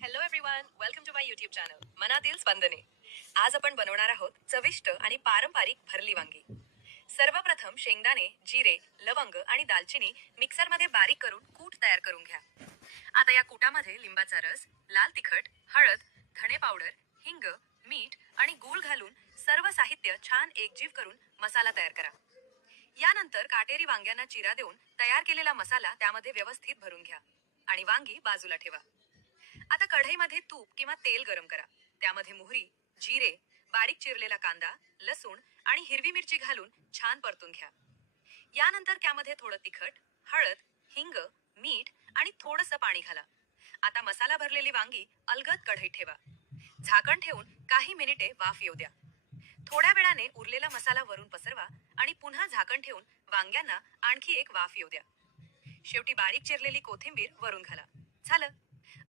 Hello everyone, welcome to my YouTube channel मनातील स्पंदने. आज आपण बनवणार आहोत चविष्ट आणि पारंपरिक भरली वांगी. सर्वप्रथम शेंगदाणे, जिरे, लवंग आणि दालचिनी मिक्सरमध्ये बारीक करून कूट तयार करून घ्या. आता या कूटामध्ये लिंबाचा रस, लाल तिखट, हळद, धणे पावडर, हिंग, मीठ आणि गूळ घालून सर्व साहित्य छान एकजीव करून मसाला तयार करा. यानंतर काटेरी वांग्यांना चिरा देऊन तयार केलेला मसाला त्यामध्ये व्यवस्थित भरून घ्या आणि वांगी बाजूला ठेवा. आता कढईमध्ये तूप किंवा तेल गरम करा. त्यामध्ये मोहरी, जिरे, बारीक चिरलेला कांदा, लसूण आणि हिरवी मिरची घालून छान परतून घ्या. यानंतर त्यामध्ये थोडं तिखट, हळद, हिंग, मीठ आणि थोडंसं पाणी घाला. आता मसाला भरलेली वांगी अलगद कढईत ठेवा. झाकण ठेवून काही मिनिटे वाफ येऊ द्या. थोड्या वेळाने उरलेला मसाला वरून पसरवा आणि पुन्हा झाकण ठेवून वांग्यांना आणखी एक वाफ येऊ द्या. शेवटी बारीक चिरलेली कोथिंबीर वरून घाला.